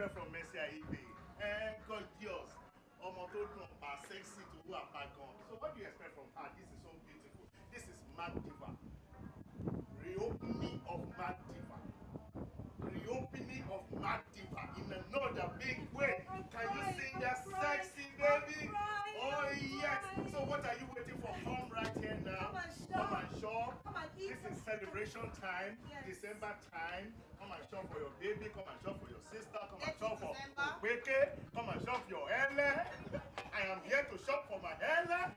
expect from Messi Aigbe? Gorgeous. Sexy to who are back on. So what do you expect from her? This is so beautiful. This is Mad Diva. Reopening of Mad Diva. Reopening of Mad Diva in another big way. Can you sing that sexy, baby? Oh yes. So what are you waiting for? Come right here now. Come and shop. Come and eat. This is celebration time. Yes. December time. Come and shop for your baby. Come and shop for your sister. Come and shop for December. Weke. Come and shop for your Ella. I am here to shop for my Ella.